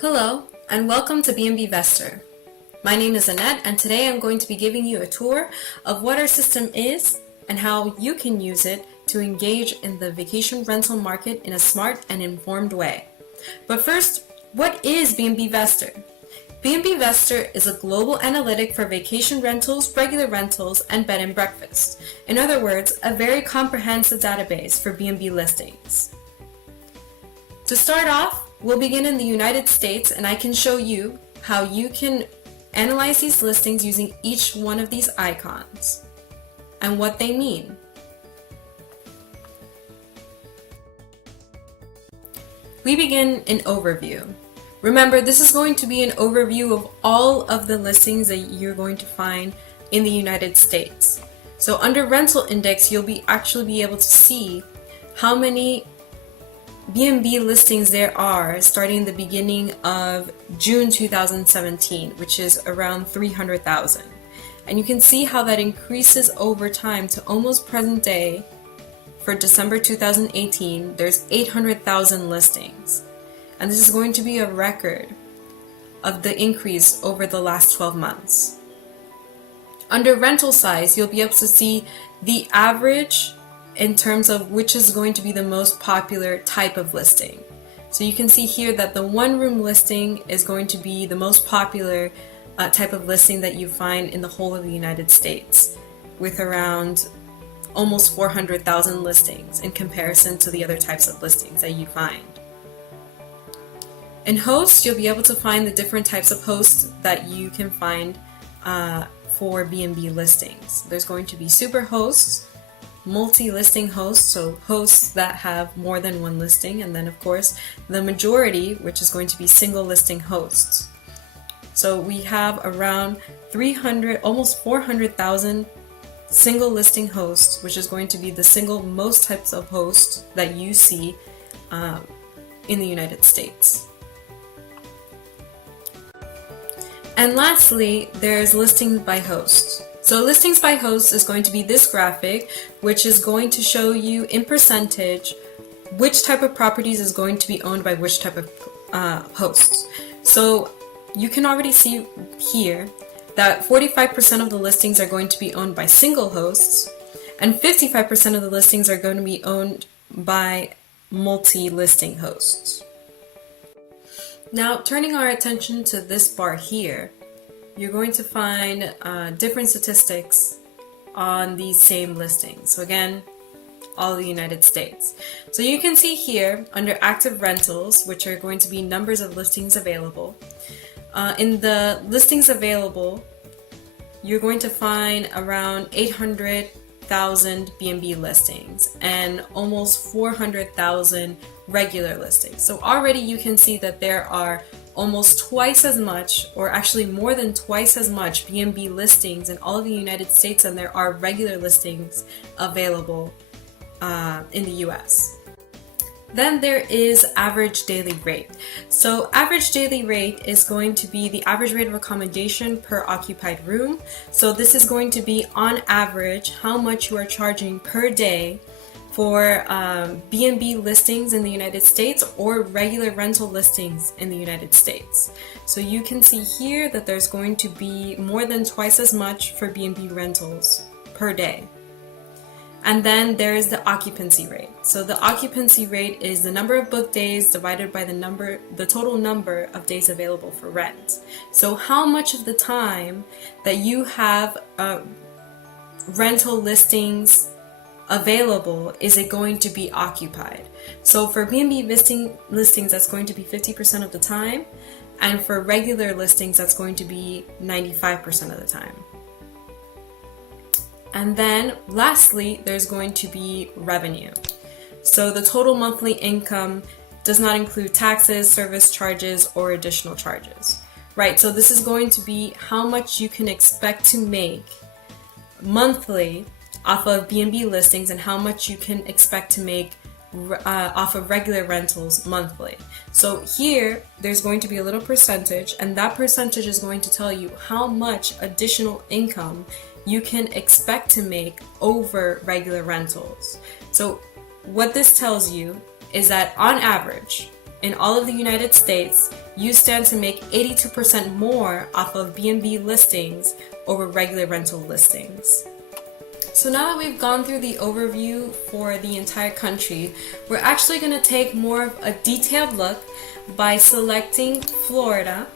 Hello, and welcome to B&B Vester. My name is Annette, and today I'm going to be giving you a tour of what our system is and how you can use it to engage in the vacation rental market in a smart and informed way. But first, what is B&B Vester? B&B Vester is a global analytic for vacation rentals, regular rentals, and bed and breakfast. In other words, a very comprehensive database for B&B listings. To start off, we'll begin in the United States, and I can show you how you can analyze these listings using each one of these icons and what they mean. We begin in overview. Remember, this is going to be an overview of all of the listings that you're going to find in the United States. So under rental index, you'll actually be able to see how many B&B listings there are starting the beginning of June 2017, which is around 300,000. And you can see how that increases over time to almost present day. For December 2018, there's 800,000 listings. And this is going to be a record of the increase over the last 12 months. Under rental size, you'll be able to see the average in terms of which is going to be the most popular type of listing. So you can see here that the one-room listing is going to be the most popular type of listing that you find in the whole of the United States, with around almost 400,000 listings in comparison to the other types of listings that you find. In hosts, you'll be able to find the different types of hosts that you can find for B&B listings. There's going to be super hosts, multi-listing hosts, so hosts that have more than one listing, and then of course the majority, which is going to be single listing hosts. So we have around 300, almost 400,000 single listing hosts, which is going to be the single most types of hosts that you see in the United States. And lastly, there's listings by host. So listings by host is going to be this graphic, which is going to show you in percentage which type of properties is going to be owned by which type of hosts. So you can already see here that 45% of the listings are going to be owned by single hosts, and 55% of the listings are going to be owned by multi-listing hosts. Now, turning our attention to this bar here, you're going to find different statistics on these same listings. So again, all of the United States. So you can see here under active rentals, which are going to be numbers of listings available. In the listings available, you're going to find around 800,000 B&B listings and almost 400,000 regular listings. So already you can see that there are almost twice as much, or actually more than twice as much B&B listings in all of the United States than there are regular listings available in the US. Then there is average daily rate. So average daily rate is going to be the average rate of accommodation per occupied room. So this is going to be on average how much you are charging per day for B&B listings in the United States or regular rental listings in the United States. So you can see here that there's going to be more than twice as much for B&B rentals per day. And then there is the occupancy rate. So the occupancy rate is the number of booked days divided by the total number of days available for rent. So how much of the time that you have rental listings available is it going to be occupied? So for B&B listings, that's going to be 50% of the time, and for regular listings, that's going to be 95% of the time. And then lastly, there's going to be revenue. So the total monthly income does not include taxes, service charges, or additional charges, right? So this is going to be how much you can expect to make monthly off of B&B listings and how much you can expect to make off of regular rentals monthly. So here, there's going to be a little percentage, and that percentage is going to tell you how much additional income you can expect to make over regular rentals. So what this tells you is that on average, in all of the United States, you stand to make 82% more off of B&B listings over regular rental listings. So now that we've gone through the overview for the entire country, we're actually going to take more of a detailed look by selecting Florida,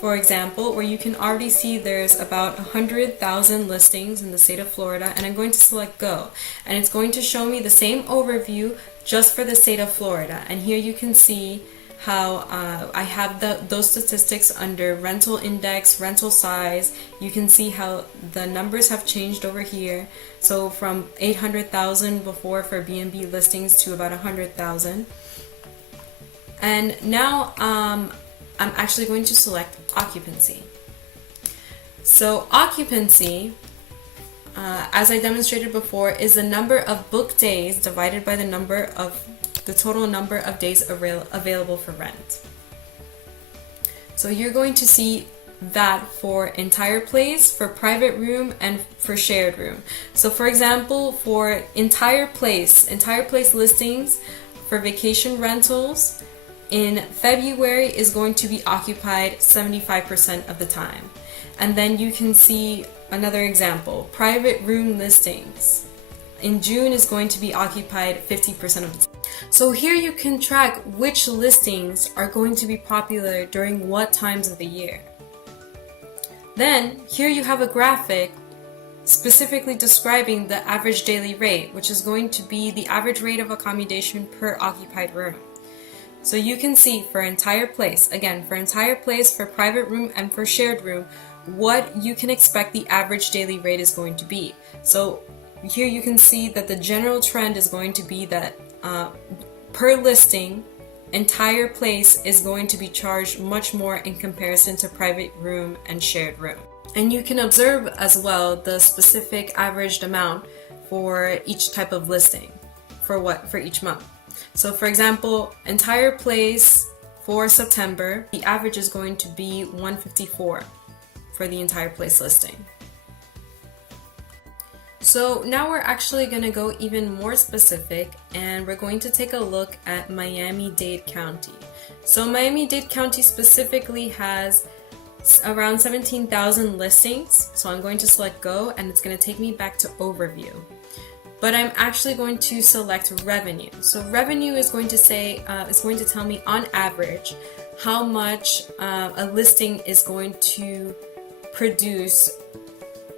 for example, where you can already see there's about 100,000 listings in the state of Florida, and I'm going to select Go, and it's going to show me the same overview just for the state of Florida. And here you can see how I have those statistics under rental index, rental size. You can see how the numbers have changed over here. So from 800,000 before for B&B listings to about 100,000. And now I'm actually going to select occupancy. So occupancy, as I demonstrated before, is the number of booked days divided by the total number of days available for rent. So you're going to see that for entire place, for private room, and for shared room. So for example, for entire place listings for vacation rentals in February is going to be occupied 75% of the time. And then you can see another example, private room listings in June is going to be occupied 50% of the time. So here you can track which listings are going to be popular during what times of the year. Then here you have a graphic specifically describing the average daily rate, which is going to be the average rate of accommodation per occupied room. So you can see for entire place, again, for entire place, for private room, and for shared room, what you can expect the average daily rate is going to be. So here you can see that the general trend is going to be that per listing, entire place is going to be charged much more in comparison to private room and shared room. And you can observe as well the specific averaged amount for each type of listing for each month. So for example, entire place for September, the average is going to be $154 for the entire place listing. So now we're actually going to go even more specific, and we're going to take a look at Miami-Dade County. So Miami-Dade County specifically has around 17,000 listings. So I'm going to select Go, and it's going to take me back to Overview. But I'm actually going to select Revenue. So Revenue is going to say, it's going to tell me on average how much a listing is going to produce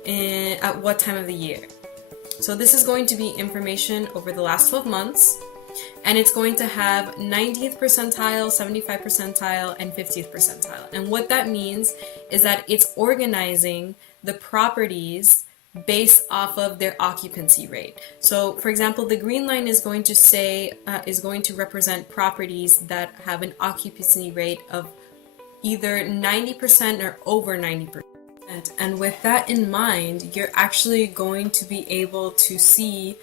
at what time of the year. So this is going to be information over the last 12 months, and it's going to have 90th percentile, 75th percentile, and 50th percentile. And what that means is that it's organizing the properties based off of their occupancy rate. So for example, the green line is going to say, is going to represent properties that have an occupancy rate of either 90% or over 90%. And with that in mind, you're actually going to be able to see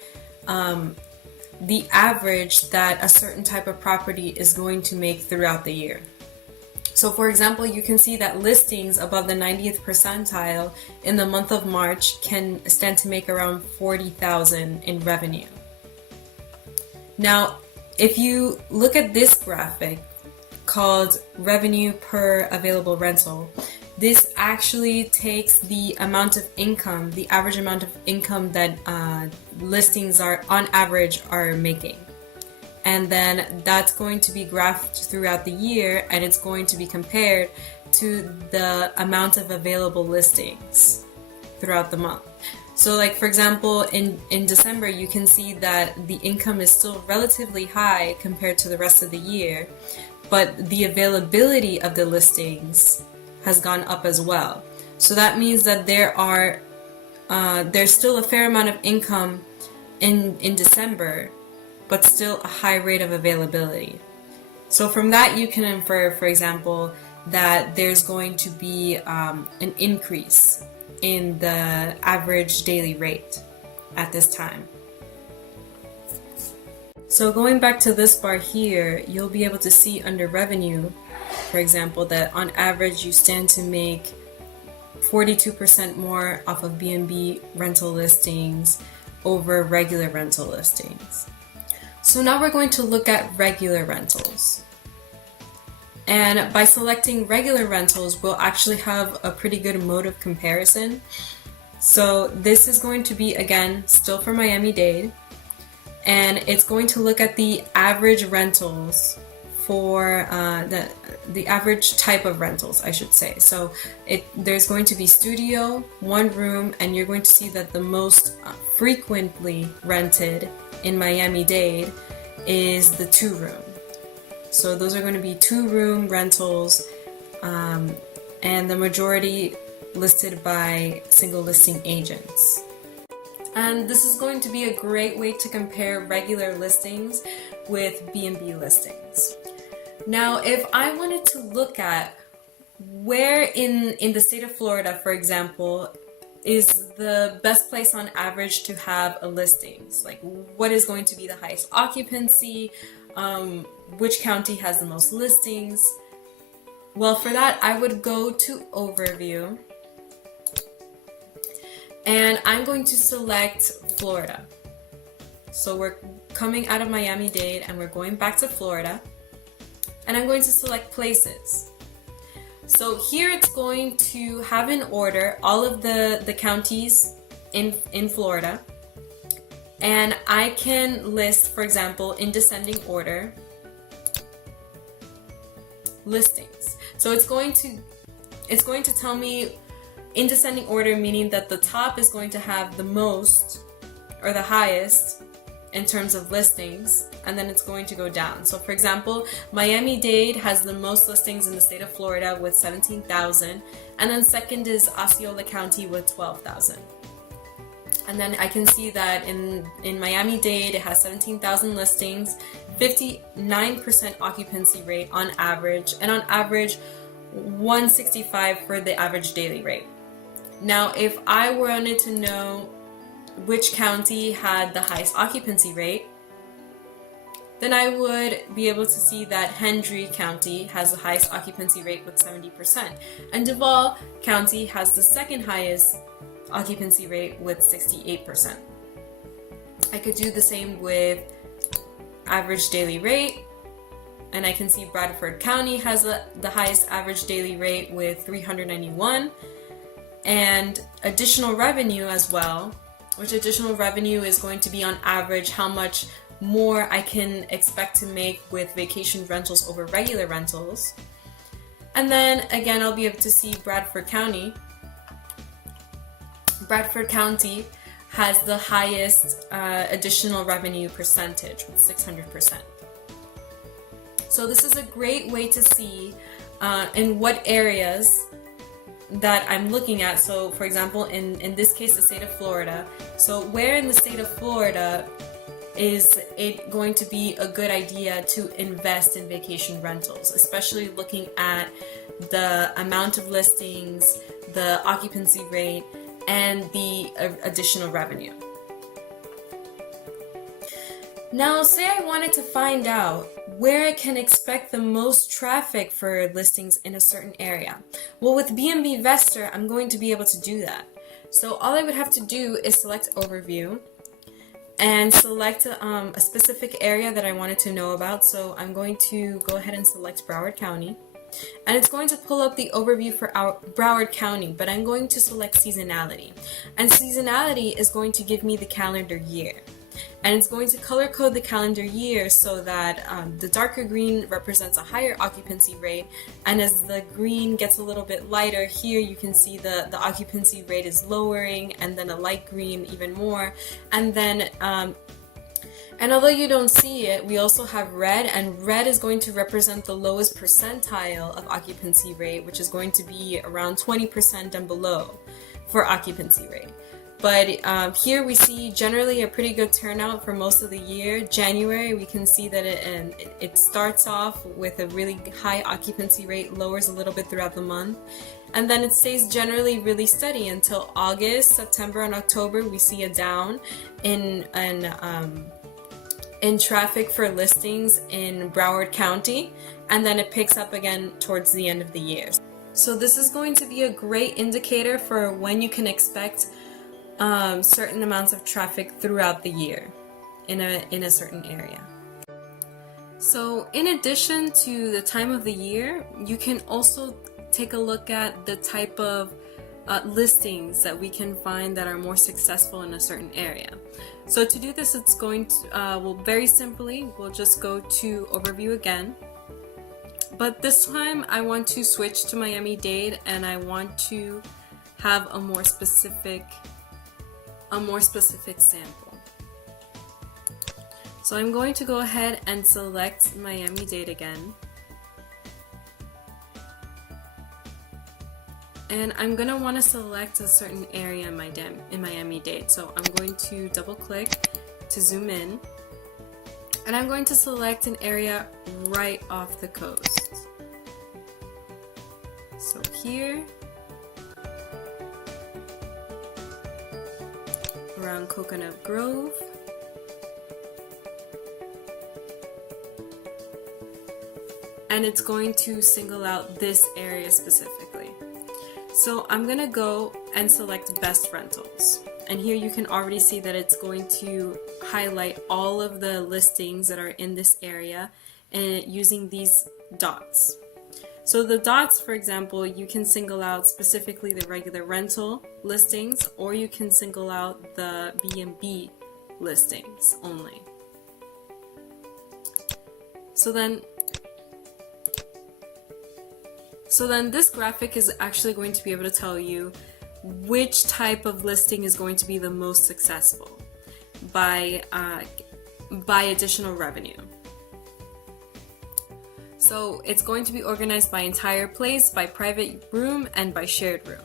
the average that a certain type of property is going to make throughout the year. So for example, you can see that listings above the 90th percentile in the month of March can stand to make around $40,000 in revenue. Now, if you look at this graphic called Revenue per Available Rental, this actually takes the amount of income, the average amount of income that listings are on average are making. And then that's going to be graphed throughout the year, and it's going to be compared to the amount of available listings throughout the month. So like for example, in December, you can see that the income is still relatively high compared to the rest of the year, but the availability of the listings has gone up as well. So that means that there's still a fair amount of income in December, but still a high rate of availability. So from that you can infer, for example, that there's going to be an increase in the average daily rate at this time. So going back to this bar here, you'll be able to see under revenue, for example, that on average you stand to make 42% more off of B&B rental listings over regular rental listings. So now we're going to look at regular rentals. And by selecting regular rentals, we'll actually have a pretty good mode of comparison. So this is going to be, again, still for Miami-Dade. And it's going to look at the average rentals for the average type of rentals, I should say. So there's going to be studio, one room, and you're going to see that the most frequently rented in Miami-Dade is the 2-room. So those are going to be 2-room rentals, and the majority listed by single listing agents. And this is going to be a great way to compare regular listings with B&B listings. Now, if I wanted to look at where in the state of Florida, for example, is the best place on average to have a listings, like what is going to be the highest occupancy, which county has the most listings, well, for that I would go to Overview, and I'm going to select Florida. So we're coming out of Miami-Dade and we're going back to Florida, and I'm going to select Places. So here it's going to have in order all of the counties in Florida, and I can list, for example, in descending order, listings. So it's going to tell me in descending order, meaning that the top is going to have the most or the highest in terms of listings, and then it's going to go down. So for example, Miami-Dade has the most listings in the state of Florida with 17,000, and then second is Osceola County with 12,000. And then I can see that in Miami-Dade it has 17,000 listings, 59% occupancy rate on average, and on average 165 for the average daily rate. Now, if I wanted to know which county had the highest occupancy rate, then I would be able to see that Hendry County has the highest occupancy rate with 70%, and Duval County has the second highest occupancy rate with 68%. I could do the same with average daily rate, and I can see Bradford County has the highest average daily rate with 391, and additional revenue as well, which additional revenue is going to be on average how much more I can expect to make with vacation rentals over regular rentals. And then again, I'll be able to see Bradford County. Bradford County has the highest additional revenue percentage with 600%. So this is a great way to see in what areas that I'm looking at. So for example, in this case, the state of Florida. So where in the state of Florida is it going to be a good idea to invest in vacation rentals, especially looking at the amount of listings, the occupancy rate, and the additional revenue. Now, say I wanted to find out where I can expect the most traffic for listings in a certain area. Well, with BnBvestor, I'm going to be able to do that. So all I would have to do is select Overview and select a specific area that I wanted to know about. So I'm going to go ahead and select Broward County. And it's going to pull up the overview for our Broward County, but I'm going to select Seasonality. And Seasonality is going to give me the calendar year. And it's going to color code the calendar year so that the darker green represents a higher occupancy rate, and as the green gets a little bit lighter, here you can see the occupancy rate is lowering, and then a light green even more, and then and although you don't see it, we also have red, and red is going to represent the lowest percentile of occupancy rate, which is going to be around 20% and below for occupancy rate. But here we see generally a pretty good turnout for most of the year. January, we can see that it starts off with a really high occupancy rate, lowers a little bit throughout the month, and then it stays generally really steady until August, September, and October. We see a down in traffic for listings in Broward County, and then it picks up again towards the end of the year. So this is going to be a great indicator for when you can expect certain amounts of traffic throughout the year in a certain area. So in addition to the time of the year, you can also take a look at the type of listings that we can find that are more successful in a certain area. So to do this, it's going to, well, very simply, we'll just go to overview again. But this time I want to switch to Miami-Dade and I want to have a more specific sample. So I'm going to go ahead and select Miami-Dade again. And I'm going to want to select a certain area in Miami-Dade. So I'm going to double click to zoom in. And I'm going to select an area right off the coast. So here, around Coconut Grove. And it's going to single out this area specifically. So I'm gonna go and select Best Rentals. And here you can already see that it's going to highlight all of the listings that are in this area and using these dots. So the dots, for example, you can single out specifically the regular rental listings, or you can single out the B&B listings only. So then this graphic is actually going to be able to tell you which type of listing is going to be the most successful by additional revenue. So it's going to be organized by entire place, by private room, and by shared room.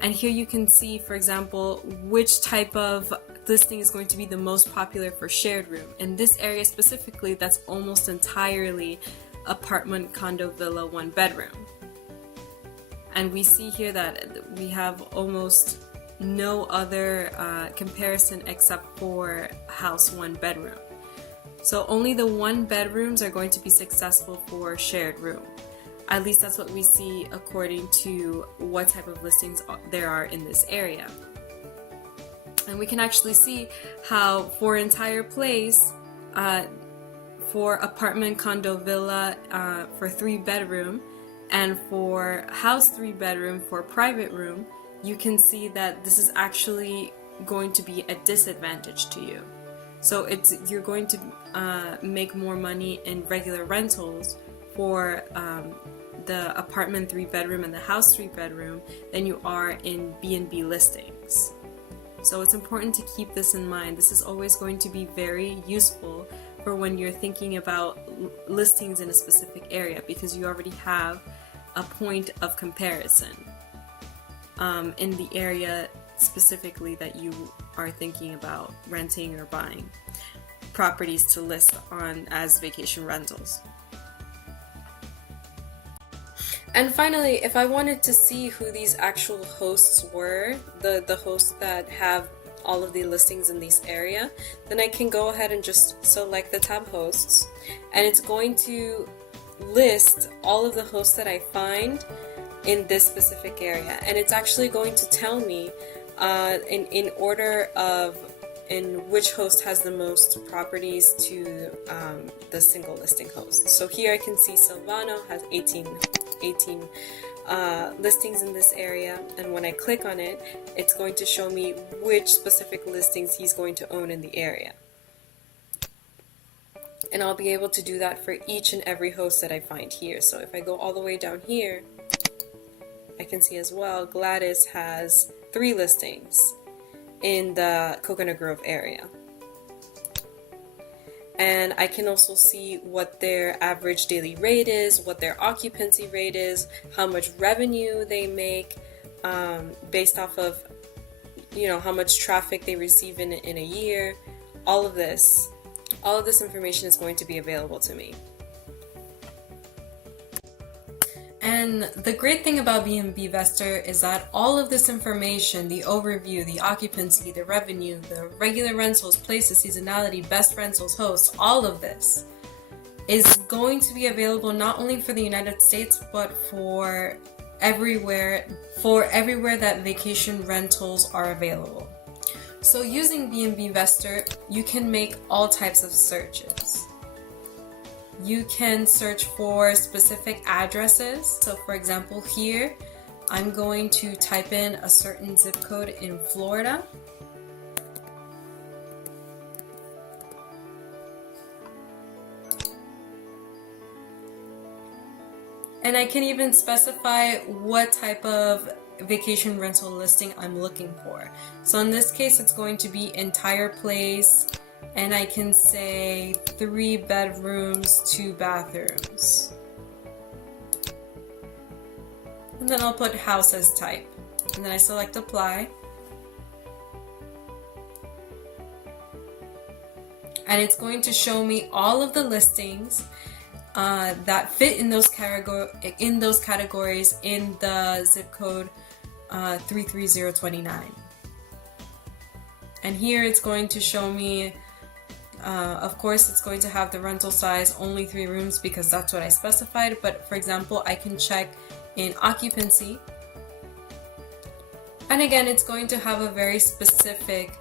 And here you can see, for example, which type of listing is going to be the most popular for shared room. In this area specifically, that's almost entirely apartment, condo, villa, 1 bedroom. And we see here that we have almost no other comparison except for house 1 bedroom. So only the 1 bedrooms are going to be successful for shared room. At least that's what we see according to what type of listings there are in this area. And we can actually see how for entire place, for apartment, condo, villa, for 3 bedroom, and for house 3 bedroom for private room, you can see that this is actually going to be a disadvantage to you. So you're going to make more money in regular rentals for the apartment 3 bedroom and the house 3 bedroom than you are in B&B listings. So it's important to keep this in mind. This is always going to be very useful for when you're thinking about listings in a specific area, because you already have a point of comparison in the area specifically that you are thinking about renting or buying properties to list on as vacation rentals. And finally, if I wanted to see who these actual hosts were, the hosts that have all of the listings in this area, then I can go ahead and just select the tab hosts, and it's going to list all of the hosts that I find in this specific area. And it's actually going to tell me in order of in which host has the most properties to the single listing host. So here I can see Silvano has 18 listings in this area, and when I click on it, it's going to show me which specific listings he's going to own in the area. And I'll be able to do that for each and every host that I find here. So if I go all the way down here, I can see as well Gladys has 3 listings in the Coconut Grove area. And I can also see what their average daily rate is, what their occupancy rate is, how much revenue they make based off of, you know, how much traffic they receive in a year. All of this information is going to be available to me. And the great thing about BnBvestor is that all of this information, the overview, the occupancy, the revenue, the regular rentals, places, seasonality, best rentals, hosts, all of this is going to be available not only for the United States, but for everywhere that vacation rentals are available. So using BnBvestor, you can make all types of searches. you can search for specific addresses. So for example, here I'm going to type in a certain zip code in Florida. And I can even specify what type of vacation rental listing I'm looking for. So in this case, it's going to be entire place, and I can say 3 bedrooms, 2 bathrooms. And then I'll put house as type. And then I select apply. And it's going to show me all of the listings that fit in those categories in the zip code 33029. And here it's going to show me, of course it's going to have the rental size only 3 rooms because that's what I specified, but for example I can check in occupancy, and again it's going to have a very specific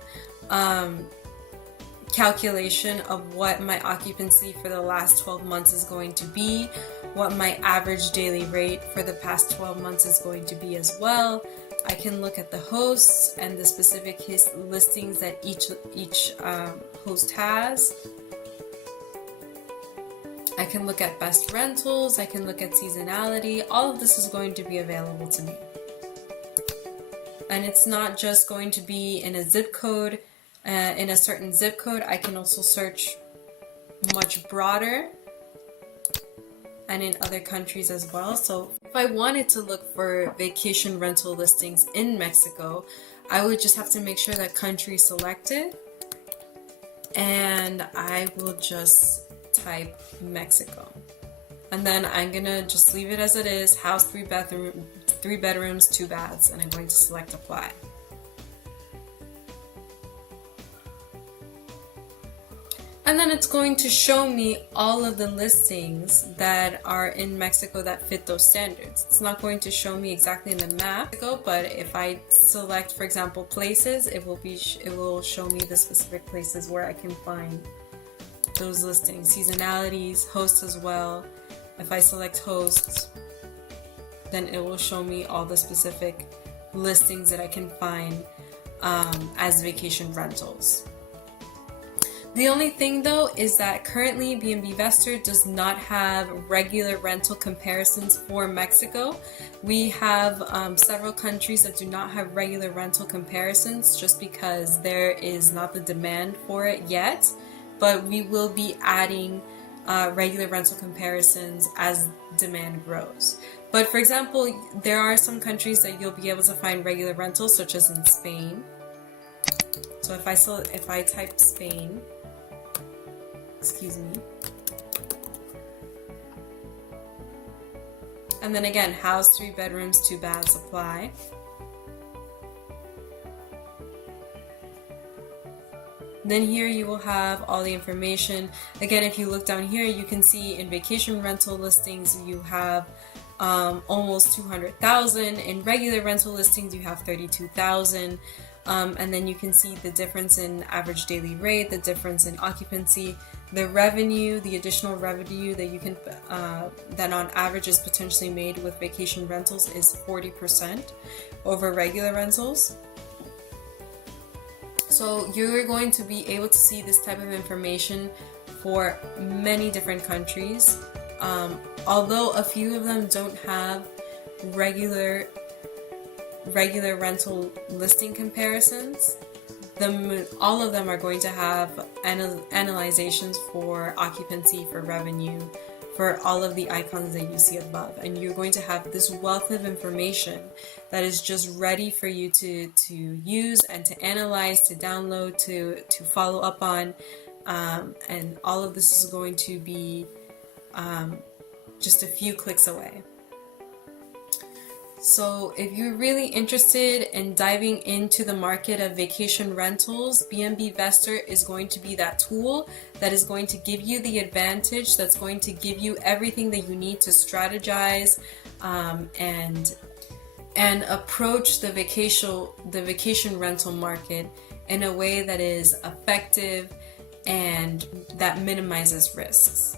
calculation of what my occupancy for the last 12 months is going to be, what my average daily rate for the past 12 months is going to be as well. I can look at the hosts and the specific listings that each host has. I can look at best rentals, I can look at seasonality. All of this is going to be available to me. And it's not just going to be in a zip code, in a certain zip code. I can also search much broader and in other countries as well. So if I wanted to look for vacation rental listings in Mexico, I would just have to make sure that country selected, and I will just type Mexico. And then I'm gonna just leave it as it is, house, 3 bedrooms, 2 baths, and I'm going to select apply. And then it's going to show me all of the listings that are in Mexico that fit those standards. It's not going to show me exactly in the map, but if I select, for example, places, it will show me the specific places where I can find those listings. Seasonalities, hosts as well. If I select hosts, then it will show me all the specific listings that I can find as vacation rentals. The only thing though is that currently B&B Vester does not have regular rental comparisons for Mexico. We have several countries that do not have regular rental comparisons just because there is not the demand for it yet, but we will be adding regular rental comparisons as demand grows. But for example, there are some countries that you'll be able to find regular rentals, such as in Spain. So if I type Spain, excuse me. And then again, house, 3 bedrooms, 2 baths, apply. Then here you will have all the information. Again, if you look down here, you can see in vacation rental listings, you have almost 200,000. In regular rental listings, you have 32,000. And then you can see the difference in average daily rate, the difference in occupancy, the revenue, the additional revenue that you can that on average is potentially made with vacation rentals is 40% over regular rentals. So you're going to be able to see this type of information for many different countries. Although a few of them don't have regular rental listing comparisons, all of them are going to have analyzations for occupancy, for revenue, for all of the icons that you see above. And you're going to have this wealth of information that is just ready for you to use and to analyze, to download, to follow up on. And all of this is going to be just a few clicks away. So if you're really interested in diving into the market of vacation rentals, B&B Vester is going to be that tool that is going to give you the advantage, that's going to give you everything that you need to strategize and approach the vacation rental market in a way that is effective and that minimizes risks.